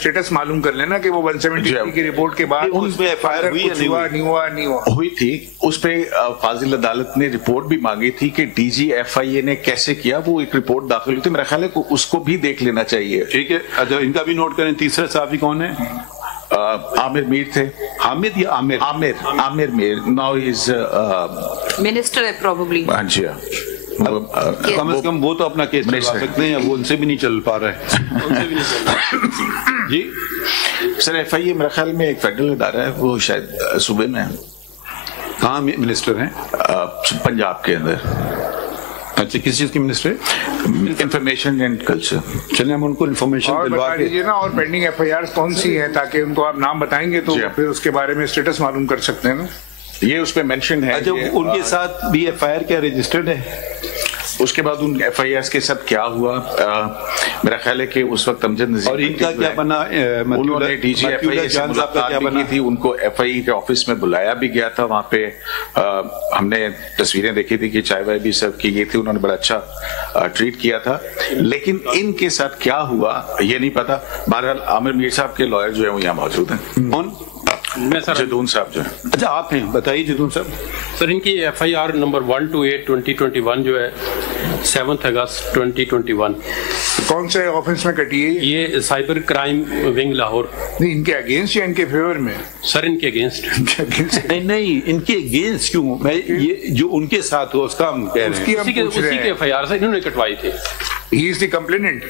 Status मालूम कर लेना कि वो 173 की रिपोर्ट के बाद उसमें एफआईआर हुई या नहीं हुआ हुई थी। उस पे फाजिल अदालत ने रिपोर्ट भी मांगी थी कि डीजी एफआईए ने कैसे किया, वो एक रिपोर्ट दाखिल हुई थी, मेरा ख्याल है उसको भी देख लेना चाहिए। ठीक है, अच्छा इनका भी नोट करें। तीसरा साहब कौन है? आमिर मीर थे। हामिद या Aamir? Aamir Mir, now is minister है प्रोबेबली। हाँ जी हाँ, कम से कम वो तो अपना केस चला सकते हैं, वो उनसे भी नहीं चल पा रहा है। उनसे भी नहीं चल जी सर एफआईए मेरे ख्याल में एक फेडरल इदारा है, वो शायद सूबे में है। कहाँ मिनिस्टर हैं? पंजाब के अंदर। अच्छा, किस चीज की मिनिस्टर? Information and culture. चलिए हम उनको इन्फॉर्मेशन दिलवा के दीजिए ना। और पेंडिंग एफआईआर कौन सी है, ताकि उनको आप नाम बताएंगे तो फिर उसके बारे में स्टेटस मालूम कर सकते हैं ना। ये उसमें मेंशन है। अच्छा, उनके साथ भी एफआईआर क्या रजिस्टर्ड है? उसके बाद उन एफआईआर के साथ क्या हुआ, मेरा ख्याल है कि उस वक्त अमजद नजीर और इनका क्या बना? उन्होंने डीजी एफआईए से मुलाकात भी की थी, उनको एफआईए के ऑफिस में बुलाया भी गया था। वहाँ पे हमने तस्वीरें देखी थी कि चाय वाय भी सर्व की गई थी, उन्होंने बड़ा अच्छा ट्रीट किया था। लेकिन इनके साथ क्या हुआ ये नहीं पता। बहरहाल आमिर मीर साहब के लॉयर जो है वो यहाँ मौजूद हैं। कौन? मैं सर जदून साहब जो है। अच्छा आप हैं, बताइए जदून साहब। सर इनकी एफआईआर नंबर 128/2021 जो है 7 अगस्त 2021। कौन से ऑफिस में कटी है ये? Cyber crime wing Lahore. नहीं, इनके अगेंस्ट या इनके फेवर में? सर इनके अगेंस्ट। नहीं इनके अगेंस्ट क्यों? मैं ये जो उनके साथ हुआ उसका हम कह रहे हैं। उसी के एफआईआर से इन्होंने कटवाई थी। He is the complainant.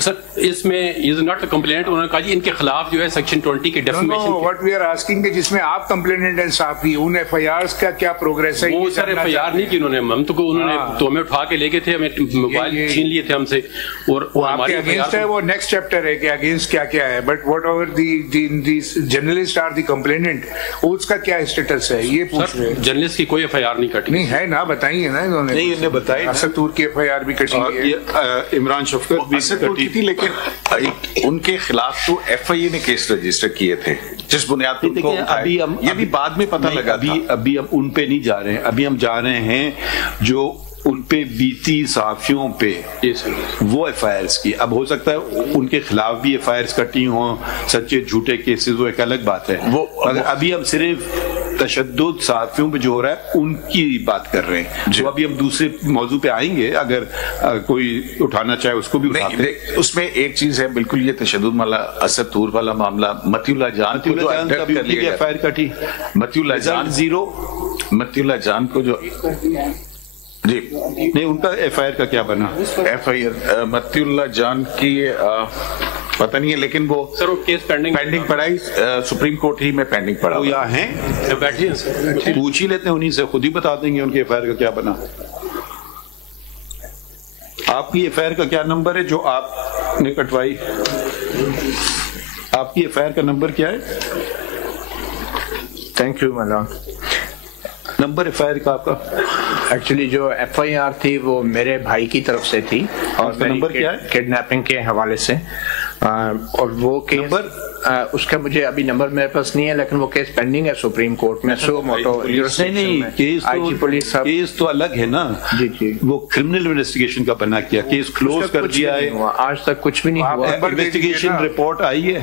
Sir इसमें इज नॉट द कंप्लेनेंट। उन्होंने कहा जी इनके खिलाफ जो है सेक्शन 20 के defamation. No, what we are asking कि जिसमें आप कंप्लेनेंट हैं साफी, उन एफआईआर का क्या प्रोग्रेस है? वो सर एफआईआर नहीं की उन्होंने, हम तो उन्होंने तो हमें उठा के ले गए थे, हमें मोबाइल छीन लिए थे हमसे। और हमारे अगेंस्ट है, वो नेक्स्ट चैप्टर है कि अगेंस्ट क्या क्या है। But whatever the journalist are the complainant, उसका क्या स्टेटस है ये पूछ रहे हैं। जर्नलिस्ट की कोई एफआईआर नहीं कटी। नहीं है ना, बताइए ना इन्होंने। नहीं इन्होंने बताया असतूर की एफआईआर भी कटी है, इमरान शफकत भी कटी थी, लेकिन उनके खिलाफ तो एफआईए ने केस रजिस्टर किए थे जिस बुनियाद पर उनको अभी हम ये भी बाद में पता लगा। अभी हम उन पे नहीं जा रहे हैं, अभी हम जा रहे हैं जो उन पे बीती सहाफियों पे वो एफआईआर की। अब हो सकता है उनके खिलाफ भी एफआईआर कटी हों, सच्चे झूठे केसेस, वो एक अलग बात है। वो अभी हम सिर्फ तशद्दुद सहाफियों पे जो हो रहा है उनकी बात कर रहे हैं। जो अभी हम दूसरे मौजू पे आएंगे, अगर कोई उठाना चाहे उसको भी उठाते हैं। उसमें एक चीज है बिल्कुल, ये तशद्दुद वाला असद तूर वाला मामला, मतियुल्लाह जान एफआईआर कटी। मतियुल्लाह जान जीरो, मतियुल्लाह जान को जो जी नहीं, उनका एफआईआर का क्या बना? एफआईआर मतियुल्लाह जान की पता नहीं है, लेकिन वो सर वो केस पेंडिंग पड़ा ही सुप्रीम कोर्ट ही में पेंडिंग पड़ा। वो यहाँ हैं, बैठिए पूछ ही लेते हैं उन्हीं से, खुद ही बता देंगे उनके एफआईआर का क्या बना। आपकी एफआईआर का क्या नंबर है जो आपने कटवाई? आपकी एफआईआर का नंबर क्या है? Thank you madam. Number FIR का आपका? एक्चुअली जो एफआईआर थी वो मेरे भाई की तरफ से थी और नंबर क्या है? किडनैपिंग के हवाले से। और वो केस नंबर उसका मुझे अभी नंबर मेरे पास नहीं है, लेकिन वो केस पेंडिंग है सुप्रीम कोर्ट में। सो मोटो नहीं केस तो अलग है ना। जी जी, वो क्रिमिनल इन्वेस्टिगेशन का बना किया, केस क्लोज कर दिया है। आज तक कुछ भी नहीं हुआ। इन्वेस्टिगेशन रिपोर्ट आई है,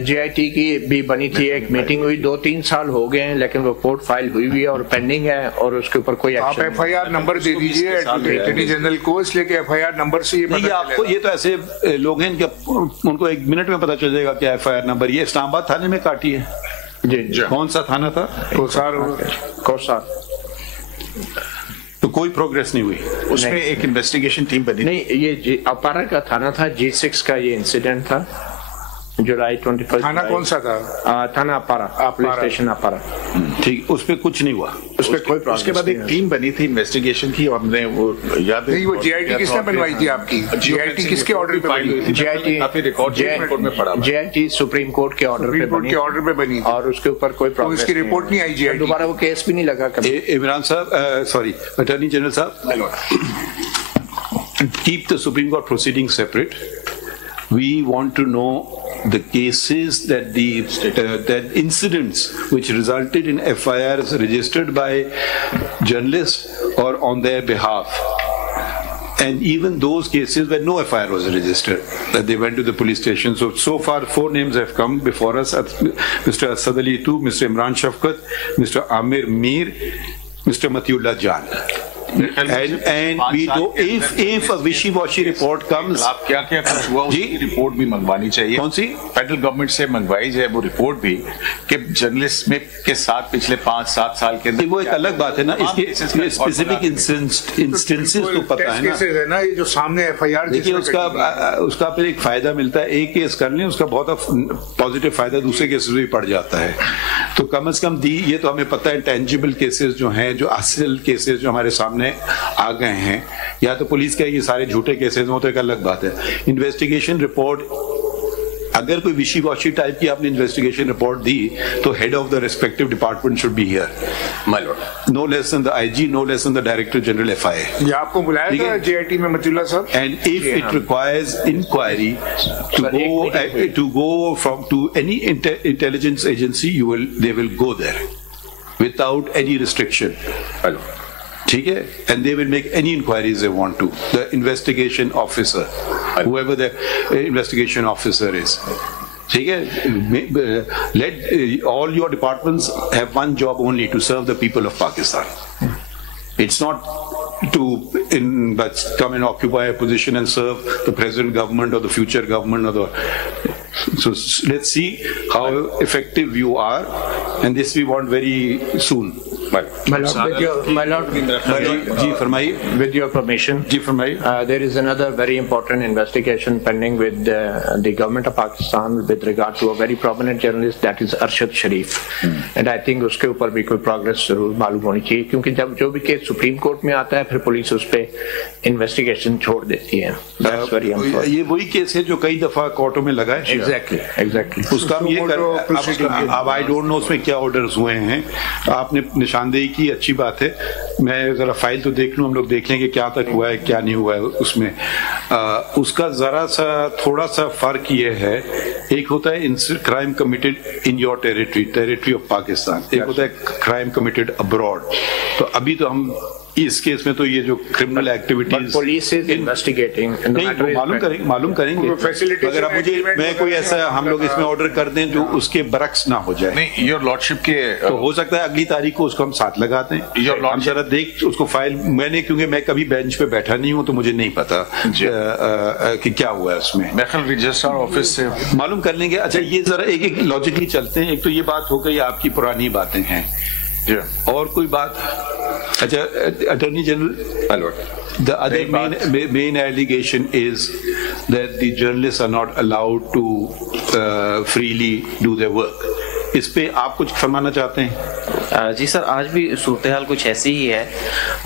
जेआईटी की भी बनी थी, एक मीटिंग हुई, 2-3 साल हो गए हैं, लेकिन रिपोर्ट फाइल हुई हुई है और पेंडिंग है और उसके ऊपर कोई आप एफआईआर नंबर दे दीजिए अटॉर्नी जनरल को, इसलिए कि एफआईआर नंबर से ये आपको, ये तो ऐसे लोग हैं उनको 1 मिनट में पता चल जाएगा क्या एफआईआर नंबर। ये इस्लामाबाद थाने में काटी है जी। कौन सा थाना था? कोसार। तो कोई प्रोग्रेस नहीं हुई उसमें? एक इन्वेस्टिगेशन टीम बनी नहीं, ये अपारा का थाना था, G6 का ये इंसिडेंट था जुलाई 21। थाना कौन सा था? थाना अपारा, पुलिस स्टेशन अपारा। ठीक, उस पे कुछ नहीं हुआ, उस पे कोई। उसके बाद एक टीम बनी थी इन्वेस्टिगेशन की, हमने वो याद है। वो जेआईटी किसने बनवाई थी आपकी? जेआईटी किसके ऑर्डर पे बनी थी? जेआईटी सुप्रीम कोर्ट के ऑर्डर पे बनी और उसके ऊपर कोई तो उसकी रिपोर्ट नहीं आई जेआईटी, दोबारा वो केस भी नहीं लगा कभी। इमरान साहब, सॉरी अटॉर्नी जनरल साहब, keep the supreme court proceeding separate. We want to know the cases that incidents which resulted in FIRs registered by journalists or on their behalf. And even those cases where no FIR was registered, that they went to the police station. So far 4 names have come before us: Mr. Asad Ali II, Mr. Imran Shafkat, Mr. Amir Mir, Mr. Matiullah Jan. And we do, if a wishy-washy report comes, आप क्या कुछ हुआ उसकी report भी मंगवानी चाहिए. कौन सी? Federal government से मंगवाई जाए वो रिपोर्ट भी कि जर्नलिस्ट में के साथ पिछले 5-7 साल के अंदर. वो एक अलग बात है ना, इसके स्पेसिफिक इंस्टेंसेस तो पता है ना, ये जो सामने FIR. देखिए उसका फिर एक फायदा मिलता है. एक केस कर लें, उसका बहुत पॉजिटिव फायदा दूसरे केसेस में पड़ जाता है. तो कम से कम ये तो हमें पता है टेंजिबल केसेस जो हैं, जो असल केसेस जो हमारे सामने आ गए हैं, या तो पुलिस का ये सारे झूठे केसेस हो तो एक अलग बात है. इन्वेस्टिगेशन रिपोर्ट, अगर कोई विशी वॉशी टाइप की आपने इन्वेस्टिगेशन रिपोर्ट दी तो head of the respective department should be here, my lord, no less than the IG, no less than the director general FIA. ये आपको बुलाया था JIT में मतियुल्लाह साहब. And if it requires inquiry to go from to any intelligence agency, they will go there without any restriction. ठीक है, and they will make any inquiries they want to. The investigation officer, whoever the investigation officer is. ठीक है, let all your departments have one job only: to serve the people of Pakistan. It's not to come and occupy a position and serve the present government or the future government or the. So let's see how effective you are, and this we want very soon. My Lord, with your permission, there is another very important investigation pending with the government of Pakistan with regard to a very prominent journalist, that is Arshad Sharif. And I think उसके ऊपर भी कोई progress जरूर मालूम होनी चाहिए, क्योंकि जब जो भी केस सुप्रीम कोर्ट में आता है फिर पुलिस उस पे इन्वेस्टिगेशन छोड़ देती है. ये वही केस है जो कई दफा कोर्टों में लगा है. Exactly. उसका हम ये अब आई डोंट नो उसमें क्या ऑर्डर्स हुए हैं. आपने निशानदेही की, अच्छी बात है. मैं जरा फाइल तो देख लूं, हम लोग देख लेंगे क्या तक हुआ है क्या नहीं हुआ है उसमें. उसका जरा सा थोड़ा सा फर्क ये है, एक होता है crime committed in your territory of Pakistan, एक होता है क्राइम कमिटेड अब्रॉड. तो अभी तो हम इस केस में तो ये जो criminal activities police is investigating, मालूम करेंगे. अगर आप मैं कोई ऐसा हम लोग इसमें ऑर्डर कर दें जो उसके बरक्स ना हो जाए. नहीं, योर लॉर्डशिप के तो हो सकता है अगली तारीख को उसको हम साथ लगाते हैं. हम जरा देख उसको फाइल, मैंने क्योंकि मैं कभी बेंच पे बैठा नहीं हूँ तो मुझे नहीं पता कि क्या हुआ है उसमें. रजिस्ट्रार ऑफिस से मालूम कर लेंगे. अच्छा, ये जरा एक लॉजिकली चलते हैं. एक तो ये बात हो गई आपकी पुरानी बातें हैं, और कोई बात. अच्छा, attorney general, the other main allegation is that the journalists are not allowed to freely do their work. इस पे आप कुछ फरमाना चाहते हैं? जी सर, आज भी सूरत हाल कुछ ऐसी ही है.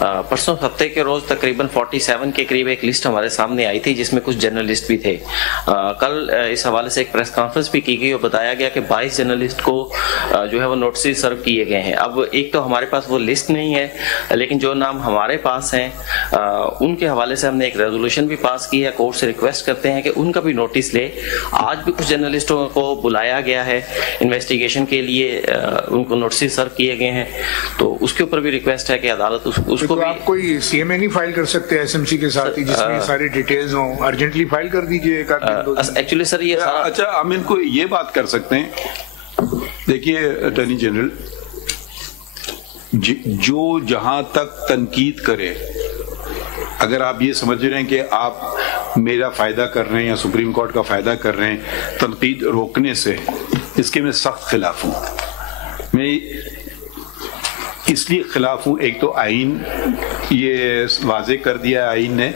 परसों हफ्ते के रोज तकरीबन 47 के करीब एक लिस्ट हमारे सामने आई थी जिसमें कुछ जर्नलिस्ट भी थे. कल इस हवाले से एक प्रेस कॉन्फ्रेंस भी की गई और बताया गया कि 22 जर्नलिस्ट को जो है वो नोटिस सर्व किए गए हैं. अब एक तो हमारे पास वो लिस्ट नहीं है, लेकिन जो नाम हमारे पास हैं उनके हवाले से हमने एक रेजोल्यूशन भी पास की है. कोर्ट से रिक्वेस्ट करते हैं कि उनका भी नोटिस ले. आज भी कुछ जर्नलिस्टों को बुलाया गया है इन्वेस्टिगेशन के लिए, उनको नोटिस सर्व किए गए हैं. तो उसके ऊपर भी रिक्वेस्ट है कि अदालत उसको तो आप कोई CMA नहीं फाइल कर सकते SMC के साथ ही, जिसमें सारी डिटेल्स हो? अर्जेंटली फाइल कर दीजिए एक्चुअली सर ये सारा. अच्छा, हम इनको ये बात कर सकते हैं. देखिए अटॉर्नी जनरल, जो जहां तक तनकीद करे, अगर आप ये समझ रहे हैं कि आप मेरा फायदा कर रहे हैं या सुप्रीम कोर्ट का फायदा कर रहे हैं तनकीद रोकने से, इसके मैं सख्त खिलाफ हूं. मैं इसलिए खिलाफ हूं, एक तो आइन ये वाजे कर दिया आइन ने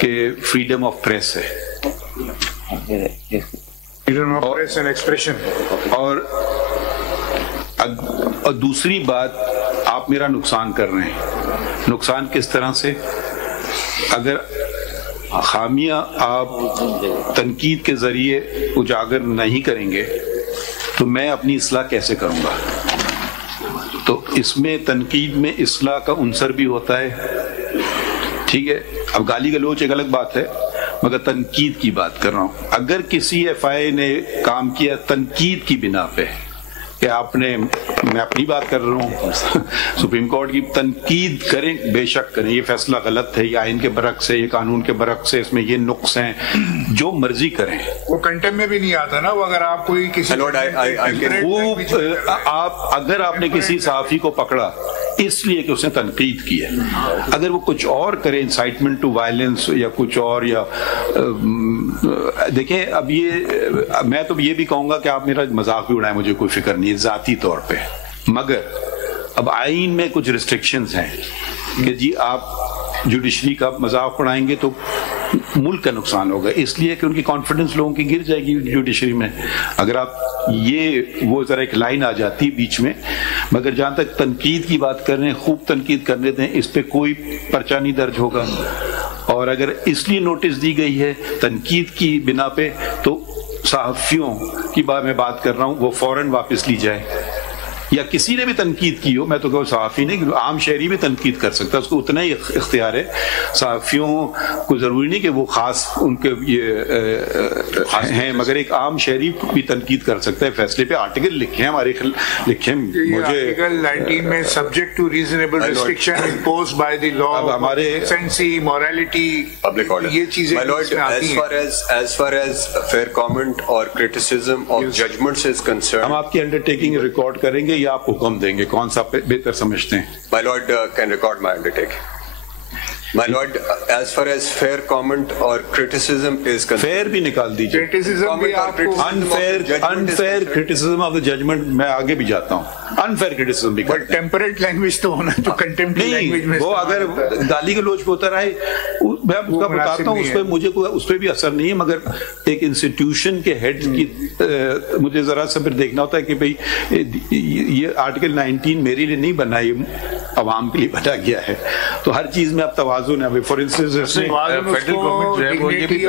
कि फ्रीडम ऑफ प्रेस है, freedom of press and expression. और दूसरी बात, आप मेरा नुकसान कर रहे हैं. नुकसान किस तरह से? अगर खामियां आप तनकीद के जरिए उजागर नहीं करेंगे तो मैं अपनी इस्लाह कैसे करूंगा? तो इसमें तनकीद में इस्लाह का उनसर भी होता है. ठीक है, अब गाली गलौच एक अलग बात है, मगर तनकीद की बात कर रहा हूं. अगर किसी FIA ने काम किया तनकीद की बिना पे, کہ آپ نے, میں اپنی بات کر رہا ہوں، سپریم کورٹ کی تنقید کریں، بے شک کریں، یہ فیصلہ غلط ہے، یہ آئین کے برعکس ہے، یہ قانون کے برعکس ہے، اس میں یہ نقص ہیں، جو مرضی کریں. وہ کنٹمپٹ میں بھی نہیں آتا نا، وہ اگر آپ کوئی کسی اگر آپ نے کسی صحافی کو پکڑا اس لیے کہ اس نے تنقید کی ہے، اگر وہ کچھ اور کرے، انسائٹمنٹ ٹو وائلنس یا کچھ اور، یا دیکھیں اب یہ میں تو یہ بھی کہوں گا کہ آپ میرا مذاق بھی اڑائیں، مجھے کوئی فکر نہیں ہے ذاتی طور پہ، مگر اب آئین میں کچھ ریسٹرکشنز ہیں کہ جی آپ جوڈیشری کا مذاق اڑائیں گے تو ملک کا نقصان ہوگا، اس لیے کہ ان کی کانفیڈنس لوگوں کی گر جائے گی جوڈیشری میں اگر آپ یہ وہ ذرا ایک لائن آ جاتی بیچ میں. مگر جہاں تک تنقید کی بات کر رہے ہیں، خوب تنقید کرنے دیں، اس پہ کوئی پرچہ نہیں درج ہوگا. اور اگر اس لیے نوٹس دی گئی ہے تنقید کی بنا پہ، تو صحافیوں کی میں بات کر رہا ہوں، وہ فوراً واپس لی جائے. یا کسی نے بھی تنقید کی ہو، میں تو کہوں صحافی نہیں، عام شہری بھی تنقید کر سکتا ہے، اس کو اتنا ہی اختیار ہے. صحافیوں کو ضروری نہیں کہ وہ خاص ان کے یہ ہیں، مگر ایک عام شہری بھی تنقید کر سکتا ہے فیصلے پہ. آرٹیکل لکھیں ہمارے لکھیں، مجھے آرٹیکل 19 میں subject to reasonable restriction imposed by the law, اب ہمارے سینسی موریلٹی، پبلک آرڈر، یہ چیزیں as far as fair comment or criticism of judgments is concerned. ہم آپ کی انڈرٹیکنگ ریکارڈ کریں گے یا آپ حکم دیں گے، کون سا بہتر سمجھتے ہیں؟ My lord can record my undertaking. My lord, as far as fair comment or criticism is concerned. Fair بھی نکال دیجیے. Unfair criticism of the judgment میں آگے بھی جاتا ہوں، انفیئر کرٹیسزم بھی. بٹ ٹیمپریٹ لینگویج تو ہونا جو کنٹمپٹ لینگویج میں، وہ اگر گالی گلوچ پہ اتر آئے، میں آپ کا بتاتا ہوں، اس پہ مجھے اس پہ بھی اثر نہیں ہے، مگر ایک انسٹیٹیوشن کے ہیڈ کی مجھے ذرا سا پھر دیکھنا ہوتا ہے کہ بھئی یہ آرٹیکل 19 میرے لیے نہیں بنا، یہ عوام کے لیے بنا گیا ہے. تو ہر چیز میں اب توازن ہے. فار انسٹنس فیڈرل گورنمنٹ جو ہے وہ یہ بھی